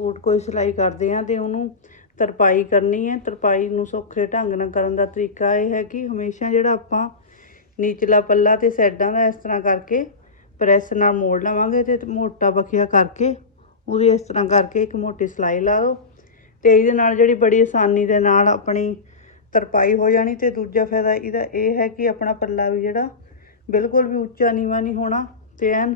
Suit ਕੋਈ ਸਿਲਾਈ ਕਰਦੇ ਆ ਤੇ ਉਹਨੂੰ ਤਰਪਾਈ ਕਰਨੀ ਹੈ। ਤਰਪਾਈ ਨੂੰ ਸੌਖੇ ਢੰਗ ਨਾਲ ਕਰਨ ਦਾ ਤਰੀਕਾ ਇਹ ਹੈ ਕਿ ਹਮੇਸ਼ਾ ਜਿਹੜਾ ਆਪਾਂ ਨੀਚਲਾ ਪੱਲਾ ਤੇ ਸਾਈਡਾਂ ਦਾ ਇਸ ਤਰ੍ਹਾਂ ਕਰਕੇ ਪ੍ਰੈਸ ਨਾਲ ਮੋੜ ਲਵਾਂਗੇ ਤੇ ਮੋਟਾ ਬਖਿਆ ਕਰਕੇ ਉਹਦੀ ਇਸ ਤਰ੍ਹਾਂ ਕਰਕੇ ਇੱਕ ਮੋਟੀ ਸਿਲਾਈ ਲਾ ਲਓ ਤੇ ਇਹਦੇ ਨਾਲ ਜਿਹੜੀ ਬੜੀ ਆਸਾਨੀ ਦੇ ਨਾਲ ਆਪਣੀ ਤਰਪਾਈ ਹੋ ਜਾਣੀ ਤੇ ਦੂਜਾ ਫਾਇਦਾ ਇਹਦਾ ਇਹ ਹੈ ਕਿ ਆਪਣਾ ਪੱਲਾ ਵੀ ਜਿਹੜਾ ਬਿਲਕੁਲ ਵੀ ਉੱਚਾ ਨੀਵਾਂ ਨਹੀਂ ਹੋਣਾ ਤੇ ਐਨ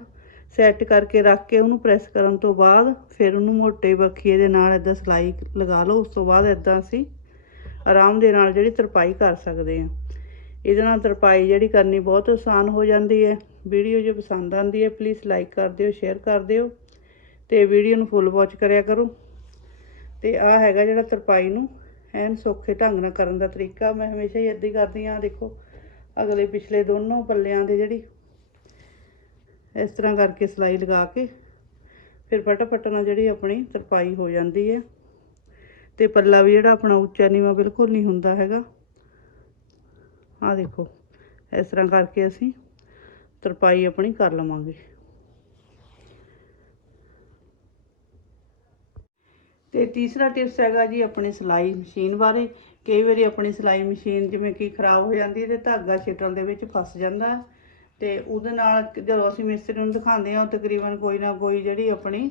ਸੈੱਟ ਕਰਕੇ ਰੱਖ ਕੇ ਉਹਨੂੰ ਪ੍ਰੈਸ ਕਰਨ ਤੋਂ ਬਾਅਦ ਫਿਰ ਉਹਨੂੰ ਮੋਟੇ ਬਖੀਏ ਦੇ ਨਾਲ ਇਦਾਂ ਸਿਲਾਈ ਲਗਾ ਲਓ, ਉਸ ਤੋਂ ਬਾਅਦ ਇਦਾਂ ਅਸੀਂ ਆਰਾਮ ਦੇ ਨਾਲ ਜਿਹੜੀ ਤਰਪਾਈ ਕਰ ਸਕਦੇ ਹਾਂ। ਇਹਦੇ ਨਾਲ ਤਰਪਾਈ ਜਿਹੜੀ ਕਰਨੀ ਬਹੁਤ ਆਸਾਨ ਹੋ ਜਾਂਦੀ ਹੈ। ਵੀਡੀਓ ਜੇ ਪਸੰਦ ਆਉਂਦੀ ਹੈ ਪਲੀਜ਼ ਲਾਈਕ ਕਰ ਦਿਓ ਸ਼ੇਅਰ ਕਰ ਦਿਓ ਤੇ ਵੀਡੀਓ ਨੂੰ ਫੁੱਲ ਵਾਚ ਕਰਿਆ ਕਰੋ। ਤੇ ਆ ਹੈਗਾ ਜਿਹੜਾ ਤਰਪਾਈ ਨੂੰ ਐਨ ਸੌਖੇ ਢੰਗ ਨਾਲ ਕਰਨ ਦਾ ਤਰੀਕਾ। ਮੈਂ ਹਮੇਸ਼ਾ ਹੀ ਇੱਦਾਂ ਹੀ ਕਰਦੀ ਹਾਂ। ਦੇਖੋ, ਅਗਲੇ ਪਿਛਲੇ ਦੋਨੋਂ ਪੱਲਿਆਂ ਦੇ ਜਿਹੜੀ ਇਸ ਤਰ੍ਹਾਂ ਕਰਕੇ ਸਿਲਾਈ ਲਗਾ ਕੇ ਫਿਰ ਫਟਾਫਟ ਨਾਲ ਜਿਹੜੀ ਆਪਣੀ ਤਰਪਾਈ ਹੋ ਜਾਂਦੀ ਹੈ। ਤੇ ਪੱਲਾ ਵੀ ਜਿਹੜਾ ਆਪਣਾ ਉੱਚਾ ਨੀਵਾਂ ਬਿਲਕੁਲ ਨਹੀਂ ਹੁੰਦਾ ਹੈਗਾ। ਆਹ ਦੇਖੋ, ਇਸ ਤਰ੍ਹਾਂ ਕਰਕੇ ਅਸੀਂ ਤਰਪਾਈ ਆਪਣੀ ਕਰ ਲਵਾਂਗੇ। ਤੇ ਤੀਸਰਾ ਟਿਪਸ ਹੈਗਾ ਜੀ ਆਪਣੀ ਸਿਲਾਈ ਮਸ਼ੀਨ ਬਾਰੇ। ਕਈ ਵਾਰੀ ਆਪਣੀ ਸਿਲਾਈ ਮਸ਼ੀਨ ਜਿਵੇਂ ਕਿ ਖਰਾਬ ਹੋ ਜਾਂਦੀ ਹੈ ਤੇ ਧਾਗਾ ਛਿੱਟਣ ਦੇ ਵਿੱਚ ਫਸ ਜਾਂਦਾ ਤੇ ਉਹਦੇ ਨਾਲ ਜਦੋਂ ਅਸੀਂ ਮਿਸਤਰੀ ਨੂੰ ਦਿਖਾਉਂਦੇ ਹਾਂ ਤਕਰੀਬਨ ਕੋਈ ਨਾ ਕੋਈ ਜਿਹੜੀ ਆਪਣੀ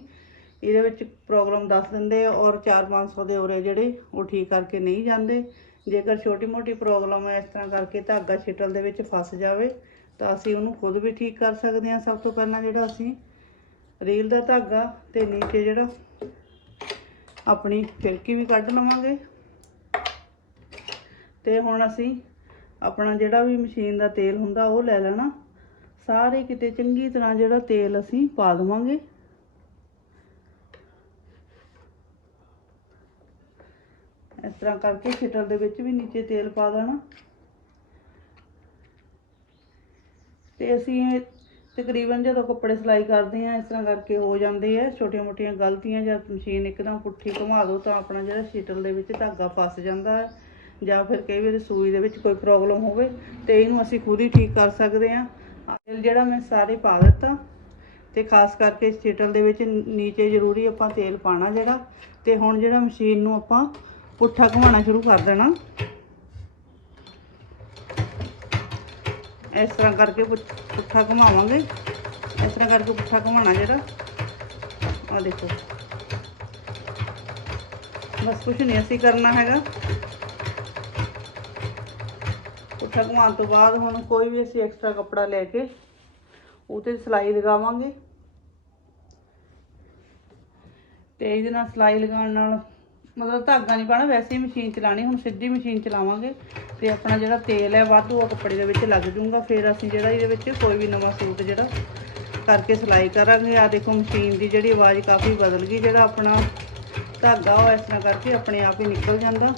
ਇਹਦੇ ਵਿੱਚ ਪ੍ਰੋਬਲਮ ਦੱਸ ਦਿੰਦੇ ਆ ਔਰ 4-500 ਦੇ ਉਰੇ ਜਿਹੜੇ ਉਹ ਠੀਕ ਕਰਕੇ ਨਹੀਂ ਜਾਂਦੇ। ਜੇਕਰ ਛੋਟੀ ਮੋਟੀ ਪ੍ਰੋਬਲਮ ਹੈ ਇਸ ਤਰ੍ਹਾਂ ਕਰਕੇ ਧਾਗਾ ਛਿੱਟਲ ਦੇ ਵਿੱਚ ਫਸ ਜਾਵੇ, ਤਾਂ ਅਸੀਂ ਉਹਨੂੰ ਖੁਦ ਵੀ ਠੀਕ ਕਰ ਸਕਦੇ ਹਾਂ। ਸਭ ਤੋਂ ਪਹਿਲਾਂ ਜਿਹੜਾ ਅਸੀਂ ਰੀਲ ਦਾ ਧਾਗਾ ਤੇ ਨੀਚੇ ਜਿਹੜਾ ਆਪਣੀ ਫਿਰਕੀ ਵੀ ਕੱਢ ਲਵਾਂਗੇ। ਤੇ ਹੁਣ ਅਸੀਂ ਆਪਣਾ ਜਿਹੜਾ ਵੀ ਮਸ਼ੀਨ ਦਾ ਤੇਲ ਹੁੰਦਾ, ਉਹ ਲੈ ਲੈਣਾ। ਸਾਰੇ ਕਿਤੇ ਚੰਗੀ ਤਰ੍ਹਾਂ ਜਿਹੜਾ ਤੇਲ ਅਸੀਂ ਪਾ ਦੇਵਾਂਗੇ। ਇਸ ਤਰ੍ਹਾਂ ਕਰਕੇ ਸ਼ਟਰ ਦੇ ਵਿੱਚ ਵੀ ਨੀਚੇ ਤੇਲ ਪਾ ਦੇਣਾ। ਤੇ ਅਸੀਂ ਤਕਰੀਬਨ ਜਦੋਂ ਕੱਪੜੇ ਸਿਲਾਈ ਕਰਦੇ ਆ ਇਸ ਤਰ੍ਹਾਂ ਕਰਕੇ ਹੋ ਜਾਂਦੇ ਆ। ਛੋਟੀਆਂ ਮੋਟੀਆਂ ਗਲਤੀਆਂ ਜਾਂ ਮਸ਼ੀਨ ਇੱਕਦਮ ਪੁੱਠੀ ਘੁਮਾ ਦਿਓ ਤਾਂ ਆਪਣਾ ਜਿਹੜਾ ਸ਼ੀਟਲ ਦੇ ਵਿੱਚ ਧਾਗਾ ਫਸ ਜਾਂਦਾ ਹੈ ਜਾਂ ਫਿਰ ਕਈ ਵਾਰੀ ਸੂਈ ਦੇ ਵਿੱਚ ਕੋਈ ਪ੍ਰੋਬਲਮ ਹੋਵੇ ਤੇ ਇਹਨੂੰ ਅਸੀਂ ਖੁਦ ਹੀ ਠੀਕ ਕਰ ਸਕਦੇ ਆ ਤੇਲ ਜਿਹੜਾ ਮੈਂ ਸਾਰੇ ਪਾ ਦਿੱਤਾ ਤੇ ਖਾਸ ਕਰਕੇ ਸ਼ੀਟਲ ਦੇ ਵਿੱਚ ਨੀਚੇ ਜ਼ਰੂਰੀ ਆਪਾਂ ਤੇਲ ਪਾਣਾ ਜਿਹੜਾ ਤੇ ਹੁਣ ਜਿਹੜਾ ਮਸ਼ੀਨ ਨੂੰ ਆਪਾਂ ਪੁੱਠਾ ਘੁਮਾਉਣਾ ਸ਼ੁਰੂ ਕਰ ਦੇਣਾ। ਇਸ ਤਰ੍ਹਾਂ ਕਰਕੇ ਪੁੱਠਾ ਘੁਮਾਵਾਂਗੇ। ਇਸ ਤਰ੍ਹਾਂ ਕਰਕੇ ਪੁੱਠਾ ਘੁਮਾਉਣਾ ਜਿਹੜਾ। ਆ ਦੇਖੋ। ਬਸ ਕੁਝ ਨਹੀਂ, ਅਸੀਂ ਕਰਨਾ ਹੈਗਾ। ਪੁੱਠਾ ਘੁਮਾਉਣ ਤੋਂ ਬਾਅਦ ਹੁਣ ਕੋਈ ਵੀ ਅਸੀਂ ਐਕਸਟਰਾ ਕੱਪੜਾ ਲੈ ਕੇ ਉਹ ਤੇ ਸਿਲਾਈ ਲਗਾਵਾਂਗੇ। ਤੇ ਇਹਦੇ ਨਾਲ ਸਿਲਾਈ ਲਗਾਉਣ ਨਾਲ ਮਤਲਬ ਧਾਗਾ ਨਹੀਂ ਪਾਣਾ ਵੈਸੇ ਹੀ ਮਸ਼ੀਨ ਚਲਾਣੀ ਹੁਣ ਸਿੱਧੀ ਮਸ਼ੀਨ ਚਲਾਵਾਂਗੇ ਤੇ ਆਪਣਾ ਜਿਹੜਾ ਤੇਲ ਹੈ ਵਾਧੂ ਆ ਕੱਪੜੇ ਦੇ ਵਿੱਚ ਲੱਗ ਜਾਊਗਾ ਫਿਰ ਅਸੀਂ ਜਿਹੜਾ ਇਹਦੇ ਵਿੱਚ ਕੋਈ ਵੀ ਨਵਾਂ ਸੂਟ ਜਿਹੜਾ ਕਰਕੇ ਸਿਲਾਈ ਕਰਾਂਗੇ। ਆ ਦੇਖੋ ਮਸ਼ੀਨ ਦੀ ਜਿਹੜੀ ਆਵਾਜ਼ ਕਾਫੀ ਬਦਲ ਗਈ, ਜਿਹੜਾ ਆਪਣਾ ਧਾਗਾ ਉਹ ਇਸ ਤਰ੍ਹਾਂ ਕਰਕੇ ਆਪਣੇ ਆਪ ਹੀ ਨਿਕਲ ਜਾਂਦਾ।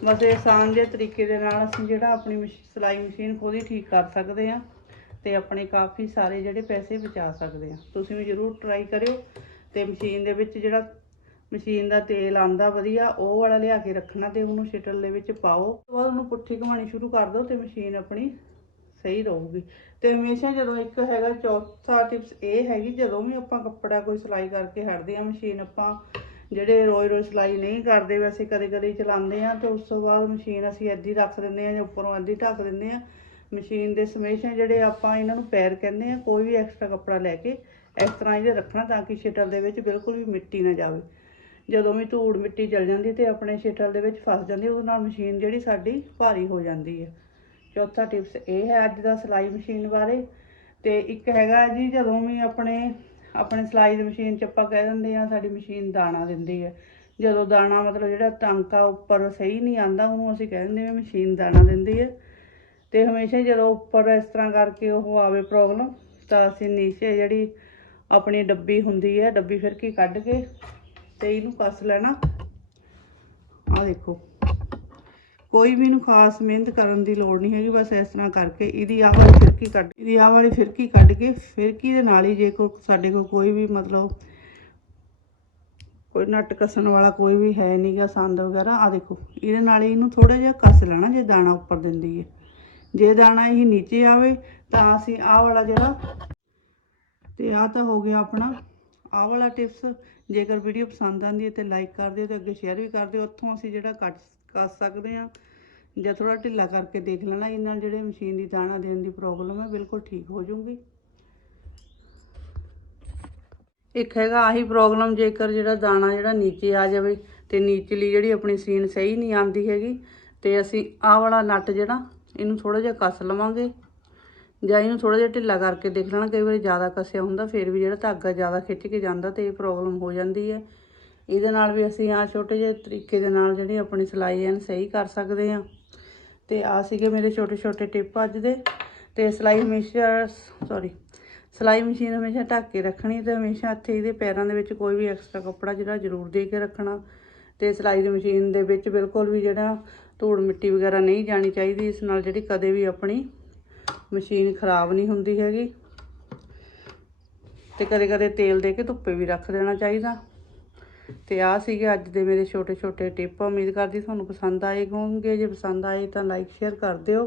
ਬਸ ਇਹ ਆਸਾਨ ਜਿਹੇ ਤਰੀਕੇ ਦੇ ਨਾਲ ਅਸੀਂ ਜਿਹੜਾ ਆਪਣੀ ਮਸ਼- ਸਿਲਾਈ ਮਸ਼ੀਨ ਖੁਦ ਹੀ ਠੀਕ ਕਰ ਸਕਦੇ ਹਾਂ ਤੇ ਆਪਣੇ ਕਾਫੀ ਸਾਰੇ ਜਿਹੜੇ ਪੈਸੇ ਬਚਾ ਸਕਦੇ ਹਾਂ। ਤੁਸੀਂ ਵੀ ਜ਼ਰੂਰ ਟਰਾਈ ਕਰਿਓ ਤੇ ਮਸ਼ੀਨ ਦੇ ਵਿੱਚ ਜਿਹੜਾ ਮਸ਼ੀਨ ਦਾ ਤੇਲ ਆਂਦਾ ਵਧੀਆ, ਉਹ ਵਾਲਾ ਲਿਆ ਕੇ ਰੱਖਣਾ ਤੇ ਉਹਨੂੰ ਸ਼ਟਲ ਦੇ ਵਿੱਚ ਪਾਓ। ਉਸ ਤੋਂ ਬਾਅਦ ਉਹਨੂੰ ਪੁੱਠੀ ਘੁਮਾਣੀ ਸ਼ੁਰੂ ਕਰ ਦਿਓ ਤੇ ਮਸ਼ੀਨ ਆਪਣੀ ਸਹੀ ਰਹੂਗੀ। ਤੇ ਹਮੇਸ਼ਾ ਜਦੋਂ ਇੱਕ ਹੈਗਾ ਚੌਥਾ ਟਿਪਸ ਇਹ ਹੈਗੀ, ਜਦੋਂ ਵੀ ਆਪਾਂ ਕੱਪੜਾ ਕੋਈ ਸਿਲਾਈ ਕਰਕੇ ਹਟਦੇ ਆ ਮਸ਼ੀਨ ਆਪਾਂ ਜਿਹੜੇ ਰੋਜ਼ ਰੋਜ਼ ਸਿਲਾਈ ਨਹੀਂ ਕਰਦੇ, ਵੈਸੇ ਕਦੇ ਕਦੇ ਚਲਾਉਂਦੇ ਆ ਤੇ ਉਸ ਤੋਂ ਬਾਅਦ ਮਸ਼ੀਨ ਅਸੀਂ ਏਦੀ ਰੱਖ ਦਿੰਦੇ ਆ ਜਾਂ ਉੱਪਰੋਂ ਏਦੀ ਢੱਕ ਦਿੰਦੇ ਆ ਮਸ਼ੀਨ ਦੇ ਸਮੇਸ਼ਾ ਜਿਹੜੇ ਆਪਾਂ ਇਹਨਾਂ ਨੂੰ ਪੈਰ ਕਹਿੰਦੇ ਆ ਕੋਈ ਵੀ ਐਕਸਟਰਾ ਕੱਪੜਾ ਲੈ ਕੇ ਇਸ ਤਰ੍ਹਾਂ ਇਹਦੇ ਰੱਖਣਾ ਤਾਂ ਕਿ ਸ਼ਟਲ ਦੇ ਵਿੱਚ ਬਿਲਕੁਲ ਵੀ ਮਿੱਟੀ ਨਾ ਜਾਵੇ। ਜਦੋਂ ਵੀ ਧੂੜ ਮਿੱਟੀ ਚਲ ਜਾਂਦੀ ਤੇ ਆਪਣੇ ਸ਼ਟਲ ਦੇ ਵਿੱਚ ਫਸ ਜਾਂਦੀ, ਉਹਦੇ ਨਾਲ ਮਸ਼ੀਨ ਜਿਹੜੀ ਸਾਡੀ ਭਾਰੀ ਹੋ ਜਾਂਦੀ ਹੈ। ਚੌਥਾ ਟਿਪਸ ਇਹ ਹੈ ਅੱਜ ਦਾ ਸਿਲਾਈ ਮਸ਼ੀਨ ਬਾਰੇ ਤੇ ਇੱਕ ਹੈਗਾ ਜੀ, ਜਦੋਂ ਵੀ ਆਪਣੇ ਆਪਣੇ ਸਿਲਾਈ ਦੀ ਮਸ਼ੀਨ ਚ ਆਪਾਂ ਕਹਿ ਦਿੰਦੇ ਆ ਸਾਡੀ ਮਸ਼ੀਨ ਦਾਣਾ ਦਿੰਦੀ ਹੈ। ਜਦੋਂ ਦਾਣਾ ਮਤਲਬ ਜਿਹੜਾ ਟਾਂਕਾ ਉੱਪਰ ਸਹੀ ਨਹੀਂ ਆਂਦਾ ਉਹਨੂੰ ਅਸੀਂ ਕਹਿ ਦਿੰਦੇ ਆ ਮਸ਼ੀਨ ਦਾਣਾ ਦਿੰਦੀ ਹੈ। ਤੇ ਹਮੇਸ਼ਾ ਜਦੋਂ ਉੱਪਰ ਇਸ ਤਰ੍ਹਾਂ ਕਰਕੇ ਉਹ ਆਵੇ ਪ੍ਰੋਬਲਮ ਤਾਂ ਅਸੀਂ ਨੀਚੇ ਜਿਹੜੀ ਆਪਣੀ ਡੱਬੀ ਹੁੰਦੀ ਹੈ, ਡੱਬੀ ਫਿਰ ਕੀ ਕੱਢ ਕੇ ਤੇ ਇਹਨੂੰ ਕੱਸ ਲੈਣਾ। ਆਹ ਦੇਖੋ। ਕੋਈ ਵੀ ਨੂੰ ਖਾਸ ਮਿਹਨਤ ਕਰਨ ਦੀ ਲੋੜ ਨਹੀਂ ਹੈਗੀ, ਬਸ ਇਸ ਤਰ੍ਹਾਂ ਕਰਕੇ ਇਹਦੀ ਆਹ ਵਾਲੀ ਫਿਰਕੀ ਕੱਢ, ਇਹਦੀ ਆਹ ਵਾਲੀ ਫਿਰਕੀ ਕੱਢ ਕੇ ਫਿਰਕੀ ਦੇ ਨਾਲ ਹੀ ਜੇ ਕੋ ਸਾਡੇ ਕੋਲ ਕੋਈ ਵੀ ਮਤਲਬ ਕੋਈ ਨੱਟ ਕੱਸਣ ਵਾਲਾ ਕੋਈ ਵੀ ਹੈ ਨਹੀਂਗਾ ਸੰਦ ਵਗੈਰਾ ਆ ਦੇਖੋ, ਇਹਦੇ ਨਾਲ ਹੀ ਇਹਨੂੰ ਥੋੜਾ ਜਿਹਾ ਕੱਸ ਲੈਣਾ ਜੇ ਦਾਣਾ ਉੱਪਰ ਦਿੰਦੀ ਹੈ। ਜੇ ਦਾਣਾ ਇਹ ਨੀਚੇ ਆਵੇ ਤਾਂ ਅਸੀਂ ਆਹ ਵਾਲਾ ਜਿਹੜਾ, ਤੇ ਆਹ ਤਾਂ ਹੋ ਗਿਆ ਆਪਣਾ, ਆਹ ਵਾਲਾ ਟਿਪਸ ਜੇਕਰ ਵੀਡੀਓ ਪਸੰਦ ਆਉਂਦੀ ਹੈ ਤੇ ਲਾਈਕ ਕਰ ਦਿਓ ਤੇ ਅੱਗੇ ਸ਼ੇਅਰ ਵੀ ਕਰ ਦਿਓ, ਉੱਥੋਂ ਅਸੀਂ ਜਿਹੜਾ ਕੱਟ ਕੱਸ ਸਕਦੇ ਹਾਂ। ਜਾਂ ਥੋੜਾ ਢਿੱਲਾ ਕਰਕੇ ਦੇਖ ਲੈਣਾ ਇਹ ਨਾਲ ਜਿਹੜੇ ਮਸ਼ੀਨ ਦੀ ਦਾਣਾ ਦੇਣ ਦੀ ਪ੍ਰੋਬਲਮ ਹੈ, ਬਿਲਕੁਲ ਠੀਕ ਹੋ ਜਾਊਗੀ। ਇੱਕ ਹੈਗਾ ਆਹੀ ਪ੍ਰੋਬਲਮ ਜੇਕਰ ਜਿਹੜਾ ਦਾਣਾ ਜਿਹੜਾ ਨੀਚੇ ਆ ਜਾਵੇ ਤੇ ਨੀਚਲੀ ਜਿਹੜੀ ਆਪਣੀ ਸੀਨ ਸਹੀ ਨਹੀਂ ਆਉਂਦੀ ਹੈਗੀ, ਤੇ ਅਸੀਂ ਆਹ ਵਾਲਾ ਨਟ ਜਿਹੜਾ, ਇਹਨੂੰ ਥੋੜਾ ਜਿਹਾ ਕੱਸ ਲਵਾਂਗੇ। ਜਾਂ ਇਹਨੂੰ ਥੋੜਾ ਜਿਹਾ ਢਿੱਲਾ ਕਰਕੇ ਦੇਖ ਲੈਣਾ, ਕਈ ਵਾਰੀ ਜ਼ਿਆਦਾ ਕੱਸਿਆ ਹੁੰਦਾ, ਫਿਰ ਵੀ ਜਿਹੜਾ ਧਾਗਾ ਜ਼ਿਆਦਾ ਖਿੱਚ ਕੇ ਜਾਂਦਾ ਤੇ ਇਹ ਪ੍ਰੋਬਲਮ ਹੋ ਜਾਂਦੀ ਹੈ। ਇਹਦੇ ਨਾਲ ਵੀ ਅਸੀਂ ਆ ਛੋਟੇ ਜਿਹੇ ਤਰੀਕੇ ਦੇ ਨਾਲ ਜਿਹੜੀ ਆਪਣੀ ਸਿਲਾਈ ਐਨ ਸਹੀ ਕਰ ਸਕਦੇ ਹਾਂ। ਤੇ ਆ ਸੀਗੇ ਮੇਰੇ ਛੋਟੇ ਛੋਟੇ ਟਿਪ ਅੱਜ ਦੇ। ਤੇ ਸਿਲਾਈ ਹਮੇਸ਼ਾ ਸੌਰੀ ਸਿਲਾਈ ਮਸ਼ੀਨ ਹਮੇਸ਼ਾ ਢੱਕ ਕੇ ਰੱਖਣੀ ਤੇ ਹਮੇਸ਼ਾ ਇੱਥੇ ਇਹਦੇ ਪੈਰਾਂ ਦੇ ਵਿੱਚ ਕੋਈ ਵੀ ਐਕਸਟਰਾ ਕੱਪੜਾ ਜਿਹੜਾ ਜ਼ਰੂਰ ਦੇ ਕੇ ਰੱਖਣਾ। ਤੇ ਸਿਲਾਈ ਦੀ ਮਸ਼ੀਨ ਦੇ ਵਿੱਚ ਬਿਲਕੁਲ ਵੀ ਜਿਹੜਾ ਧੂੜ ਮਿੱਟੀ ਵਗੈਰਾ ਨਹੀਂ ਜਾਣੀ ਚਾਹੀਦੀ। ਇਸ ਨਾਲ ਜਿਹੜੀ ਕਦੇ ਵੀ ਆਪਣੀ ਮਸ਼ੀਨ ਖਰਾਬ ਨਹੀਂ ਹੁੰਦੀ ਹੈਗੀ। ਤੇ ਕਦੇ ਕਦੇ ਤੇਲ ਦੇ ਕੇ ਧੁੱਪੇ ਵੀ ਰੱਖ ਦੇਣਾ ਚਾਹੀਦਾ। ਤੇ ਆ ਸੀਗੇ ਅੱਜ ਦੇ ਮੇਰੇ ਛੋਟੇ ਛੋਟੇ ਟਿਪ। ਉਮੀਦ ਕਰਦੀ ਤੁਹਾਨੂੰ ਪਸੰਦ ਆਏ ਹੋਣਗੇ ਜੇ ਪਸੰਦ ਆਏ ਤਾਂ ਲਾਈਕ ਸ਼ੇਅਰ ਕਰ ਦਿਓ।